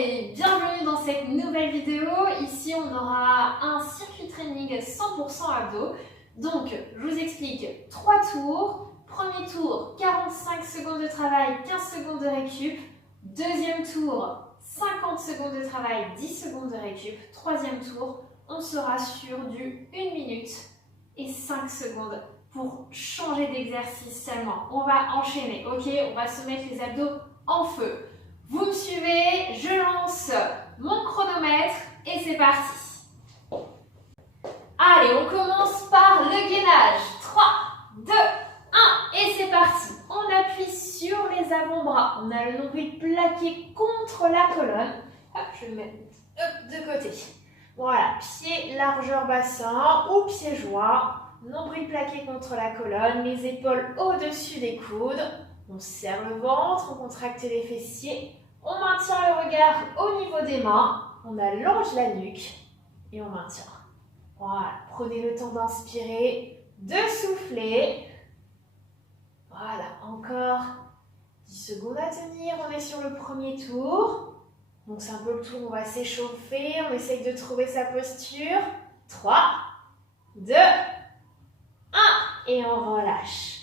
et bienvenue dans cette nouvelle vidéo. Ici, on aura un circuit training 100% abdos. Donc, je vous explique 3 tours. Premier tour, 45 secondes de travail, 15 secondes de récup. Deuxième tour, 50 secondes de travail, 10 secondes de récup. Troisième tour, on sera sur du 1 minute et 5 secondes pour changer d'exercice seulement. On va enchaîner, ok? On va se mettre les abdos en feu. Vous me suivez, je lance mon chronomètre et c'est parti. Allez, on commence par le gainage. 3, 2, 1 et c'est parti. On appuie sur les avant-bras. On a le nombril plaqué contre la colonne. Hop, je vais le mettre de côté. Voilà, pied largeur bassin ou pied joint. Nombril plaqué contre la colonne, les épaules au-dessus des coudes. On serre le ventre, on contracte les fessiers. On maintient le regard au niveau des mains. On allonge la nuque et on maintient. Voilà, prenez le temps d'inspirer, de souffler. Voilà, encore 10 secondes à tenir. On est sur le premier tour. Donc c'est un peu le tour où on va s'échauffer. On essaye de trouver sa posture. 3, 2, 1 et on relâche.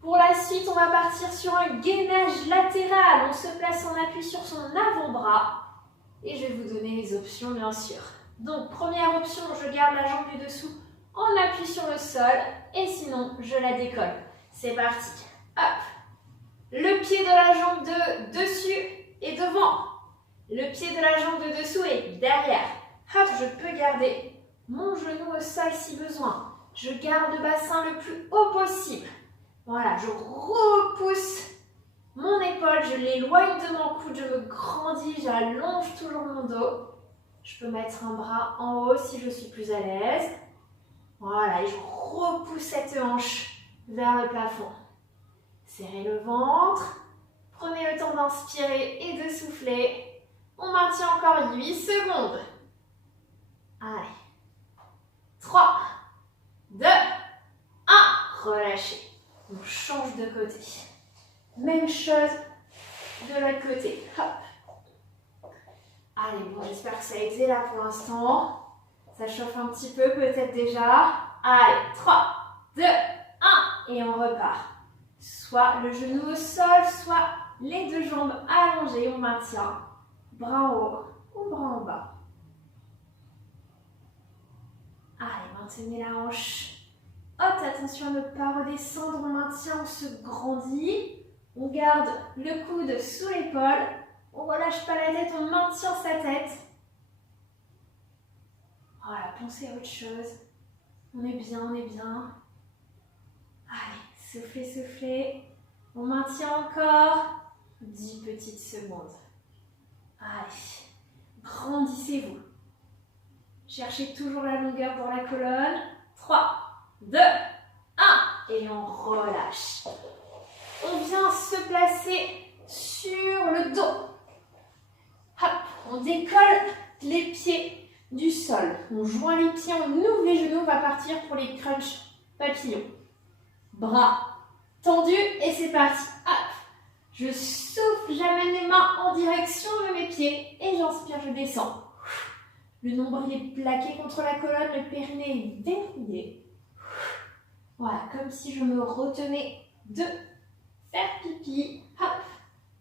Pour la suite, on va partir sur un gainage latéral. On se place en appui sur son avant-bras. Et je vais vous donner les options, bien sûr. Donc, première option, je garde la jambe du dessous en appui sur le sol. Et sinon, je la décolle. C'est parti. Hop. Le pied de la jambe de dessus est devant. Le pied de la jambe de dessous est derrière. Hop, je peux garder mon genou au sol si besoin. Je garde le bassin le plus haut possible. Voilà, je repousse mon épaule, je l'éloigne de mon coude, je me grandis, j'allonge toujours mon dos. Je peux mettre un bras en haut si je suis plus à l'aise. Voilà, et je repousse cette hanche vers le plafond. Serrez le ventre, prenez le temps d'inspirer et de souffler. On maintient encore 8 secondes. Allez, 3, 2, 1, relâchez. On change de côté. Même chose de l'autre côté. Hop. Allez, bon, j'espère que ça a été là pour l'instant. Ça chauffe un petit peu peut-être déjà. Allez, 3, 2, 1 et on repart. Soit le genou au sol, soit les deux jambes allongées. On maintient. Bras en haut ou bras en bas. Allez, maintenez la hanche. Hop, attention à ne pas redescendre, on maintient, on se grandit. On garde le coude sous l'épaule. On ne relâche pas la tête, on maintient sa tête. Voilà, pensez à autre chose. On est bien, on est bien. Allez, soufflez, soufflez. On maintient encore 10 petites secondes. Allez, grandissez-vous. Cherchez toujours la longueur dans la colonne. 3, 2, 1 et on relâche. On vient se placer sur le dos. Hop, on décolle les pieds du sol. On joint les pieds, on ouvre les genoux, on va partir pour les crunchs papillons. Bras tendus et c'est parti. Hop, je souffle, j'amène les mains en direction de mes pieds et j'inspire, je descends. Le nombril est plaqué contre la colonne, le périnée est verrouillé. Voilà, comme si je me retenais de faire pipi. Hop.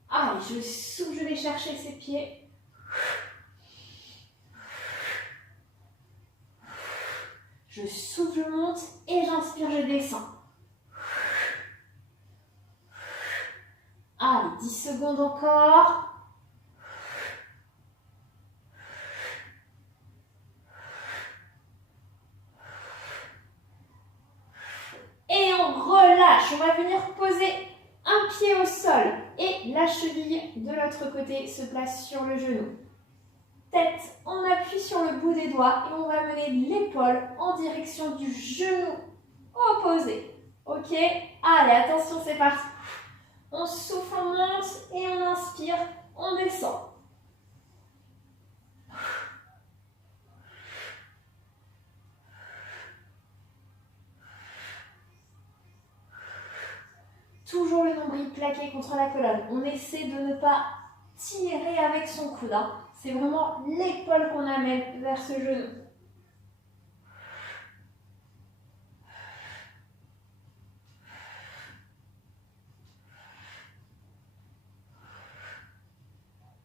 Allez, je souffle, je vais chercher ses pieds. Je souffle, je monte et j'inspire, je descends. Allez, 10 secondes encore. Et on relâche. On va venir poser un pied au sol et la cheville de l'autre côté se place sur le genou. Tête, on appuie sur le bout des doigts et on va mener l'épaule en direction du genou opposé. Ok? Allez, attention, c'est parti. On souffle, on monte et on inspire, on descend. Toujours le nombril plaqué contre la colonne. On essaie de ne pas tirer avec son coude. Hein. C'est vraiment l'épaule qu'on amène vers ce genou.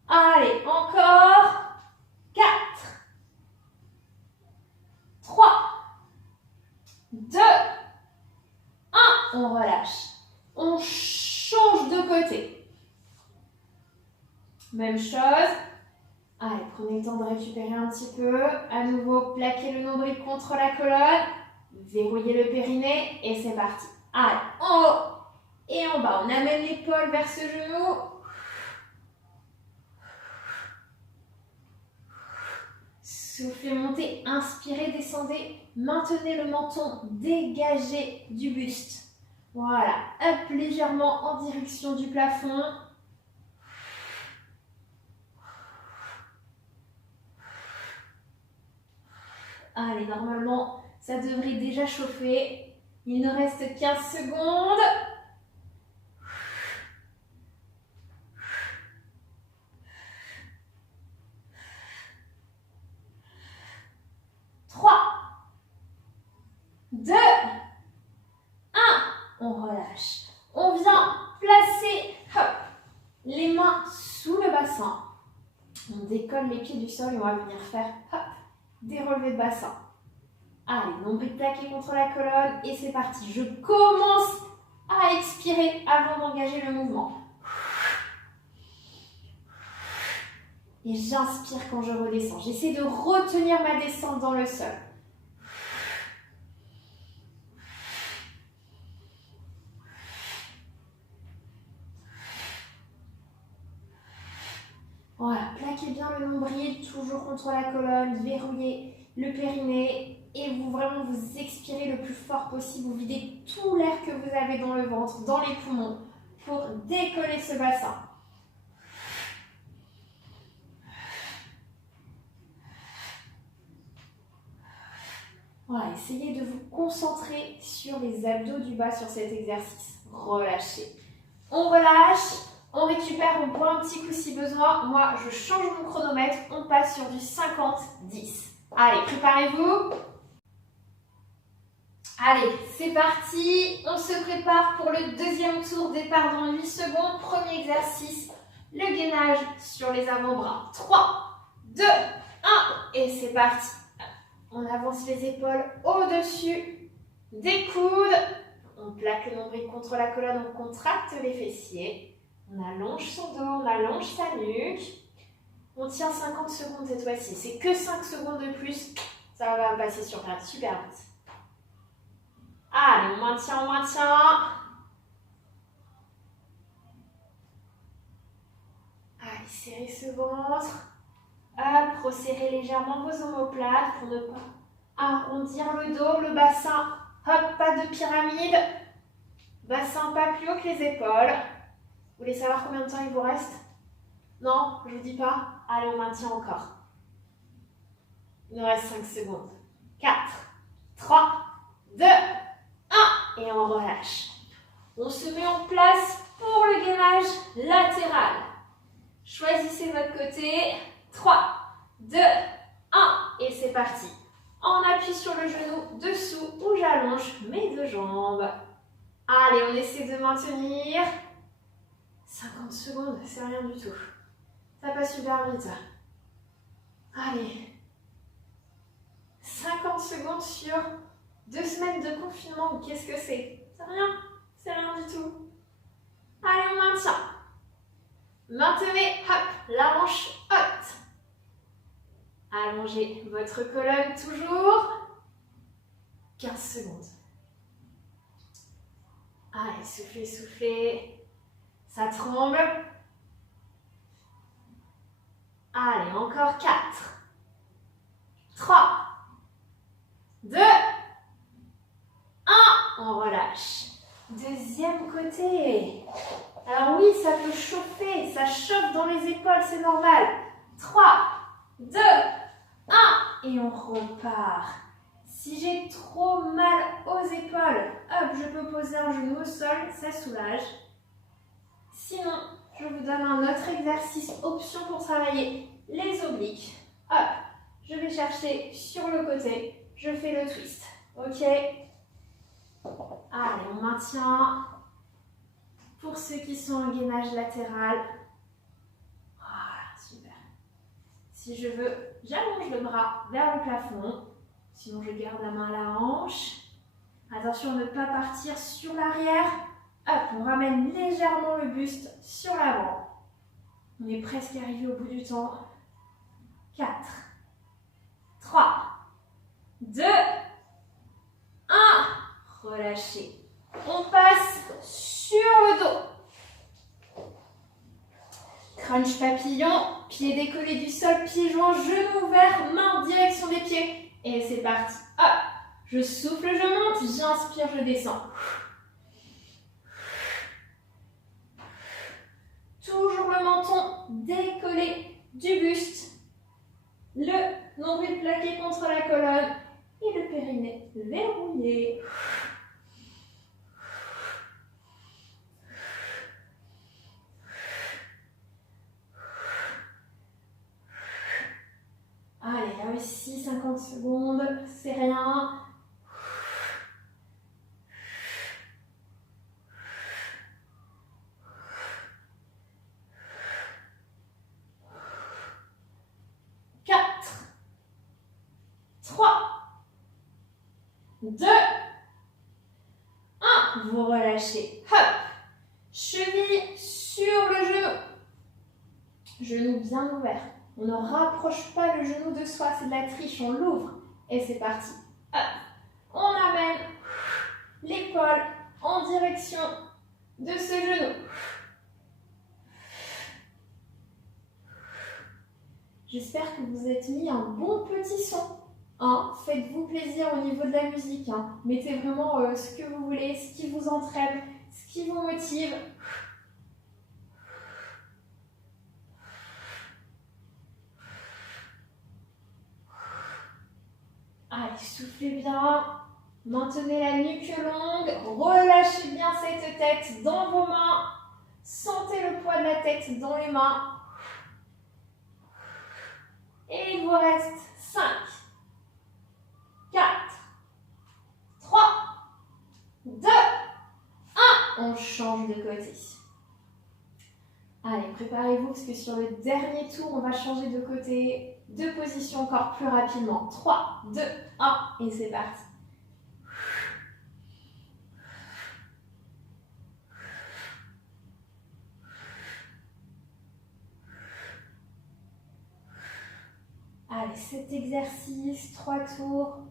Allez, encore. 4, 3, 2, 1. On relâche. On change de côté. Même chose. Allez, prenez le temps de récupérer un petit peu. À nouveau, plaquez le nombril contre la colonne. Verrouillez le périnée et c'est parti. Allez, en haut et en bas. On amène l'épaule vers ce genou. Soufflez, montez, inspirez, descendez. Maintenez le menton dégagé du buste. Voilà, up légèrement en direction du plafond. Allez, normalement, ça devrait déjà chauffer. Il nous reste 15 secondes. 3, 2, 1. On relâche. On vient placer les mains sous le bassin. On décolle les pieds du sol et on va venir faire des relevés de bassin. Allez, nombril plaqué contre la colonne et c'est parti. Je commence à expirer avant d'engager le mouvement. Et j'inspire quand je redescends. J'essaie de retenir ma descente dans le sol. Voilà, plaquez bien le nombril, toujours contre la colonne, verrouillez le périnée et vous vraiment vous expirez le plus fort possible. Vous videz tout l'air que vous avez dans le ventre, dans les poumons pour décoller ce bassin. Voilà, essayez de vous concentrer sur les abdos du bas sur cet exercice. Relâchez. On relâche. On récupère, on prend un petit coup si besoin. Moi, je change mon chronomètre. On passe sur du 50-10. Allez, préparez-vous. Allez, c'est parti. On se prépare pour le deuxième tour. Départ dans 8 secondes. Premier exercice, le gainage sur les avant-bras. 3, 2, 1. Et c'est parti. On avance les épaules au-dessus des coudes. On plaque le nombril contre la colonne. On contracte les fessiers. On allonge son dos, on allonge sa nuque. On tient 50 secondes cette fois-ci. C'est que 5 secondes de plus. Ça va passer sur place super vite. Allez, on maintient, on maintient. Allez, serrez ce ventre. Hop, resserrez légèrement vos omoplates pour ne pas arrondir le dos, le bassin. Hop, pas de pyramide. Bassin pas plus haut que les épaules. Vous voulez savoir combien de temps il vous reste? Non, je ne vous dis pas. Allez, on maintient encore. Il nous reste 5 secondes. 4, 3, 2, 1. Et on relâche. On se met en place pour le gainage latéral. Choisissez votre côté. 3, 2, 1. Et c'est parti. On appuie sur le genou dessous ou j'allonge mes deux jambes. Allez, on essaie de maintenir. 50 secondes, c'est rien du tout. Ça passe super vite. Allez. 50 secondes sur 2 semaines de confinement. Qu'est-ce que c'est? C'est rien du tout. Allez, on maintient. Maintenez, hop, la hanche haute. Allongez votre colonne toujours. 15 secondes. Allez, soufflez, soufflez. Ça tremble. Allez, encore 4, 3, 2, 1. On relâche. Deuxième côté. Alors oui, ça peut chauffer. Ça chauffe dans les épaules, c'est normal. 3, 2, 1. Et on repart. Si j'ai trop mal aux épaules, hop, je peux poser un genou au sol, ça soulage. Sinon, je vous donne un autre exercice option pour travailler les obliques. Hop, je vais chercher sur le côté, je fais le twist. Ok? Allez, on maintient. Pour ceux qui sont en gainage latéral. Voilà, super. Si je veux, j'allonge le bras vers le plafond. Sinon, je garde la main à la hanche. Attention à ne pas partir sur l'arrière. Hop, on ramène légèrement le buste sur l'avant. On est presque arrivé au bout du temps. 4, 3, 2, 1. Relâchez. On passe sur le dos. Crunch papillon, pied décollé du sol, pied joint, genou ouvert, main en direction des pieds. Et c'est parti. Hop, je souffle, je monte, j'inspire, je descends. Toujours le menton décollé du buste. Le nombril plaqué contre la colonne et le périnée verrouillé. Allez, réussi, 50 secondes, c'est rien. Vous relâchez. Hop. Cheville sur le genou. Genou bien ouvert. On ne rapproche pas le genou de soi, c'est de la triche, on l'ouvre. Et c'est parti. Hop. On amène l'épaule en direction de ce genou. J'espère que vous êtes mis un bon petit son. Hein, faites-vous plaisir au niveau de la musique. Hein. Mettez vraiment ce que vous voulez, ce qui vous entraîne, ce qui vous motive. Allez, soufflez bien. Maintenez la nuque longue. Relâchez bien cette tête dans vos mains. Sentez le poids de la tête dans les mains. Et il vous reste 5. 4, 3, 2, 1. On change de côté. Allez, préparez-vous parce que sur le dernier tour, on va changer de côté, de position encore plus rapidement. 3, 2, 1 et c'est parti. Allez, cet exercice, 3 tours.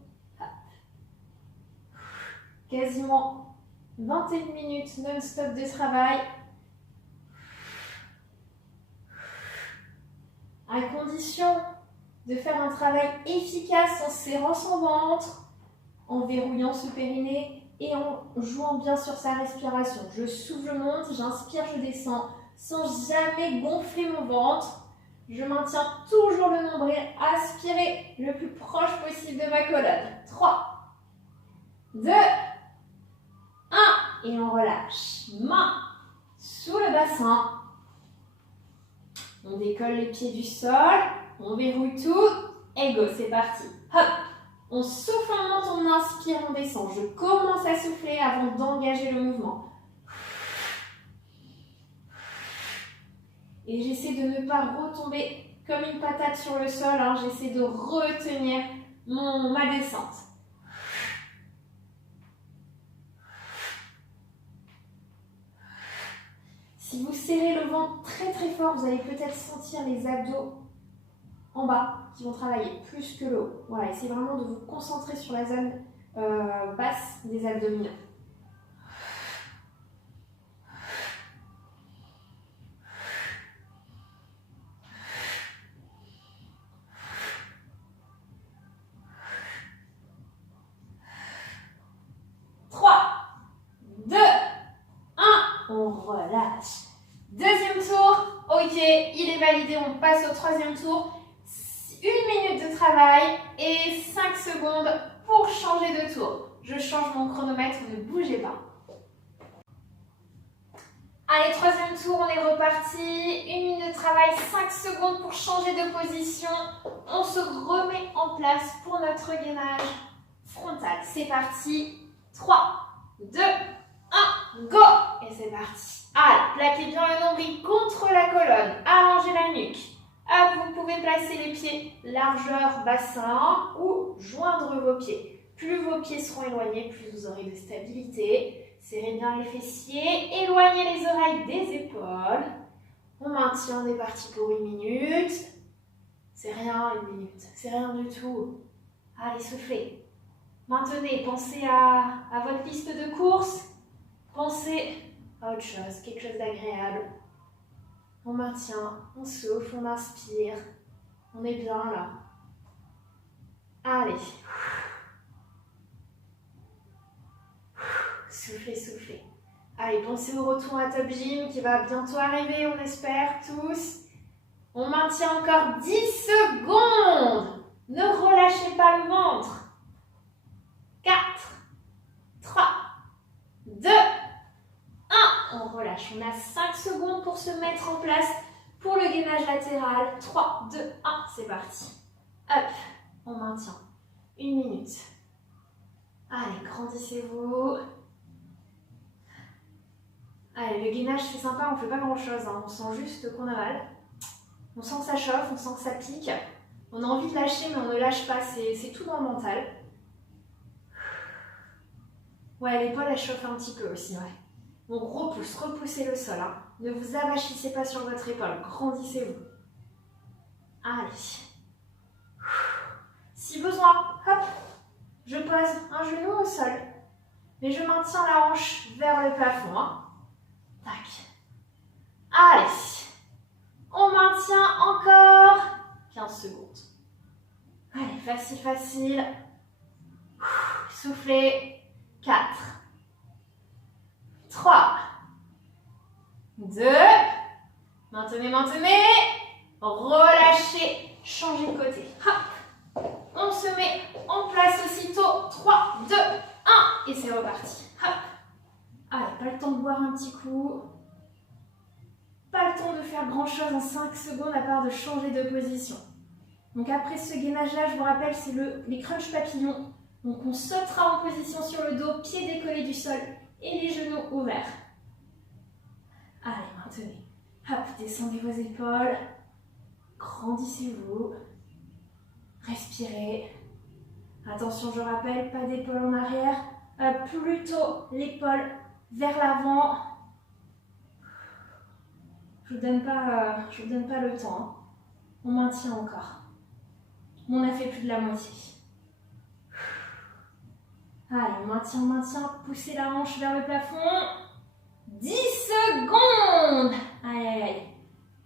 Quasiment 21 minutes non-stop de travail. À condition de faire un travail efficace en serrant son ventre, en verrouillant ce périnée et en jouant bien sur sa respiration. Je souffle, je monte, j'inspire, je descends sans jamais gonfler mon ventre. Je maintiens toujours le nombril aspiré le plus proche possible de ma colonne. 3, 2, 1. Et on relâche. Main sous le bassin. On décolle les pieds du sol. On verrouille tout. Et go, c'est parti. Hop. On souffle, on monte, on inspire, on descend. Je commence à souffler avant d'engager le mouvement. Et j'essaie de ne pas retomber comme une patate sur le sol. Hein. J'essaie de retenir ma descente. Si vous serrez le ventre très très fort, vous allez peut-être sentir les abdos en bas qui vont travailler plus que le haut. Voilà, essayez vraiment de vous concentrer sur la zone basse des abdominaux. On relâche. Deuxième tour. Ok, il est validé. On passe au troisième tour. 1 minute de travail et 5 secondes pour changer de tour. Je change mon chronomètre, ne bougez pas. Allez, troisième tour, on est reparti. 1 minute de travail, 5 secondes pour changer de position. On se remet en place pour notre gainage frontal. C'est parti. 3, 2, 1, go! Et c'est parti. Allez, plaquez bien le nombril contre la colonne. Allongez la nuque. Hop, vous pouvez placer les pieds largeur bassin ou joindre vos pieds. Plus vos pieds seront éloignés, plus vous aurez de stabilité. Serrez bien les fessiers, éloignez les oreilles des épaules. On maintient, on est parti pour 1 minute. C'est rien 1 minute, c'est rien du tout. Allez, soufflez. Maintenez, pensez à votre liste de courses. Pensez à autre chose, quelque chose d'agréable. On maintient, on souffle, on inspire. On est bien là. Allez. Soufflez, soufflez. Allez, pensez au retour à Top Gym qui va bientôt arriver, on espère tous. On maintient encore 10 secondes. Ne relâchez pas le ventre. 4, 3, 2, 1. On relâche. On a 5 secondes pour se mettre en place pour le gainage latéral. 3, 2, 1. C'est parti. Hop, on maintient. 1 minute. Allez, grandissez-vous. Allez, le gainage c'est sympa, on ne fait pas grand chose, hein. On sent juste qu'on a mal. On sent que ça chauffe, on sent que ça pique. On a envie de lâcher mais on ne lâche pas, c'est tout dans le mental. Ouais, l'épaule elle chauffe un petit peu aussi, ouais. Donc repoussez le sol, hein. Ne vous avachissez pas sur votre épaule, grandissez-vous. Allez. Si besoin, hop, je pose un genou au sol. Mais je maintiens la hanche vers le plafond, hein. Tac. Allez. On maintient encore 15 secondes. Allez, facile, facile. Soufflez. 4, 3, 2, maintenez, maintenez. Relâchez, changez de côté. Hop. On se met en place aussitôt. 3, 2, 1 et c'est reparti. Hop. Allez, pas le temps de boire un petit coup. Pas le temps de faire grand chose en 5 secondes à part de changer de position. Donc après ce gainage-là, je vous rappelle, c'est les crunch papillons. Donc on sautera en position sur le dos, pieds décollés du sol et les genoux ouverts. Allez, maintenez. Hop, descendez vos épaules. Grandissez-vous. Respirez. Attention, je rappelle, pas d'épaule en arrière. Plutôt l'épaule vers l'avant. Je vous donne pas le temps. Hein. On maintient encore. On a fait plus de la moitié. Allez, on maintient. Poussez la hanche vers le plafond. 10 secondes. Aïe, aïe, aïe.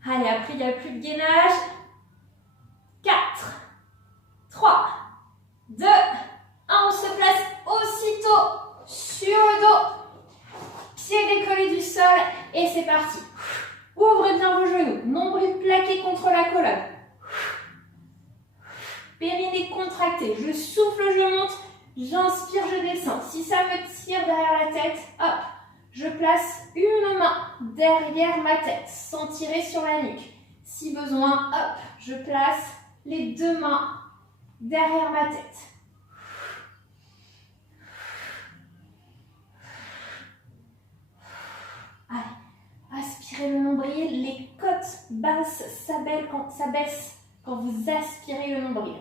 Allez, après, il n'y a plus de gainage. 4, 3, 2, 1. On se place aussitôt sur le dos. Pieds décollés du sol. Et c'est parti. Ouvrez bien vos genoux. Nombril plaqué contre la colonne. Périnée contracté. Je souffle, je monte. J'inspire, je descends. Si ça me tire derrière la tête, hop, je place une main derrière ma tête, sans tirer sur la nuque. Si besoin, hop, je place les 2 mains derrière ma tête. Allez, aspirez le nombril, les côtes basses s'abaissent quand vous aspirez le nombril.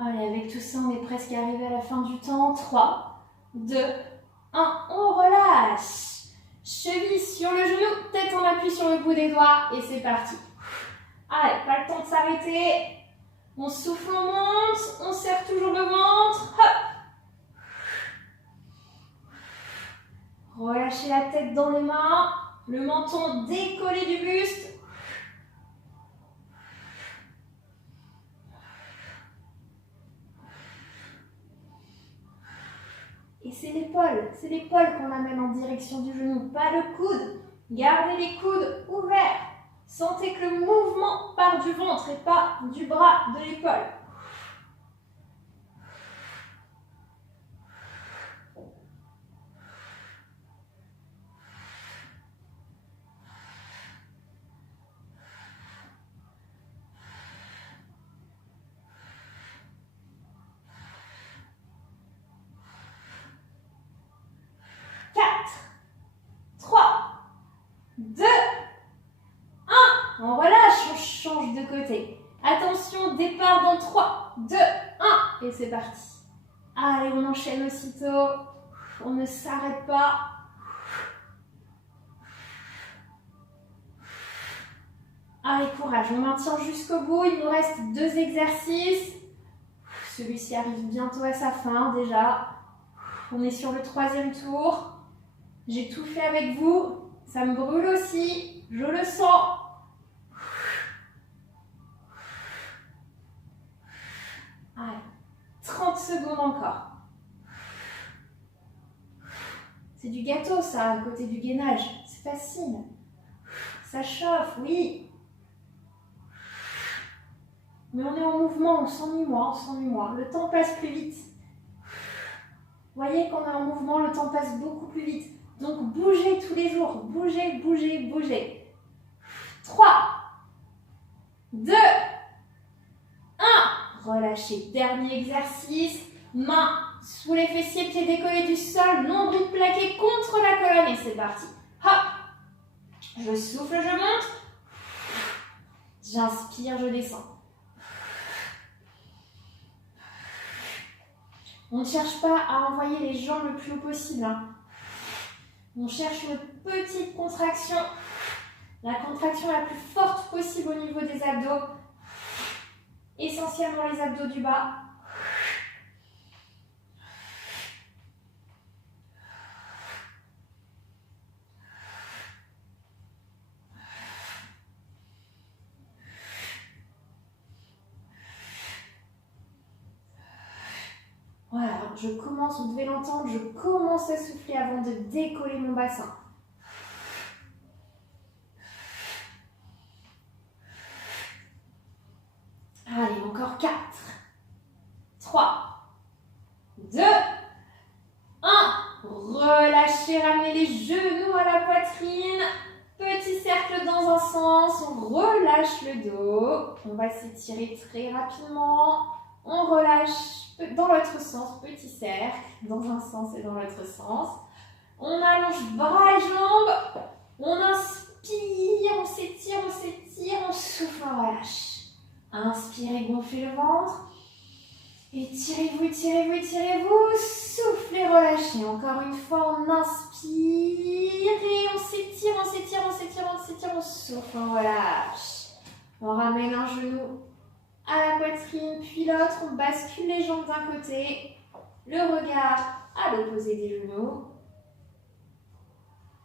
Allez, avec tout ça, on est presque arrivé à la fin du temps. 3, 2, 1, on relâche. Cheville sur le genou, tête en appui sur le bout des doigts et c'est parti. Allez, pas le temps de s'arrêter. On souffle, on monte, on serre toujours le ventre. Hop. Relâchez la tête dans les mains, le menton décollé du buste. Et c'est l'épaule qu'on amène en direction du genou, pas le coude. Gardez les coudes ouverts. Sentez que le mouvement part du ventre et pas du bras, de l'épaule. On relâche, on change de côté. Attention, départ dans 3, 2, 1. Et c'est parti. Allez, on enchaîne aussitôt. On ne s'arrête pas. Allez, courage. On maintient jusqu'au bout. Il nous reste 2 exercices. Celui-ci arrive bientôt à sa fin déjà. On est sur le 3e tour. J'ai tout fait avec vous. Ça me brûle aussi. Je le sens. Allez, 30 secondes encore. C'est du gâteau ça, à côté du gainage. C'est facile. Ça chauffe, oui. Mais on est en mouvement, on s'ennuie moins, Le temps passe plus vite. Vous voyez qu'on est en mouvement, le temps passe beaucoup plus vite. Donc bougez tous les jours. Bougez, bougez, bougez. 3, 2, 1. Relâchez. Dernier exercice. Main sous les fessiers, pieds décollés du sol, nombril plaqué contre la colonne. Et c'est parti. Hop. Je souffle, je monte. J'inspire, je descends. On ne cherche pas à envoyer les jambes le plus haut possible. On cherche une petite contraction. La contraction la plus forte possible au niveau des abdos. Essentiellement les abdos du bas. Voilà, je commence, vous devez l'entendre, je commence à souffler avant de décoller mon bassin. Allez, encore 4, 3, 2, 1. Relâchez, ramenez les genoux à la poitrine. Petit cercle dans un sens, on relâche le dos. On va s'étirer très rapidement. On relâche dans l'autre sens, petit cercle, dans un sens et dans l'autre sens. On allonge bras et jambes. On inspire, on s'étire, on souffle, on relâche. Inspirez, gonflez le ventre. Étirez-vous, étirez-vous, étirez-vous. Soufflez, relâchez. Encore une fois, on inspire et on s'étire, on s'étire, on s'étire, on s'étire, on souffle, on relâche. On ramène un genou à la poitrine, puis l'autre. On bascule les jambes d'un côté. Le regard à l'opposé des genoux.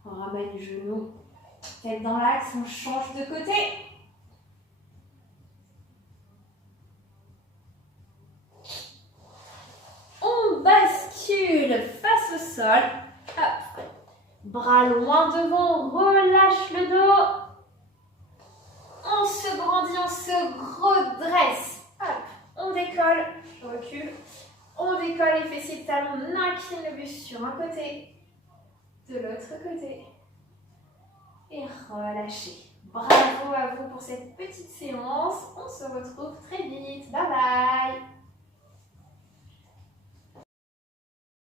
On ramène le genou, tête dans l'axe, on change de côté. On bascule face au sol. Hop. Bras loin devant, on relâche le dos. On se grandit, on se redresse. Hop. On décolle, je recule. On décolle les fessiers de talon, on incline le buste sur un côté, de l'autre côté. Et relâchez. Bravo à vous pour cette petite séance. On se retrouve très vite. Bye bye.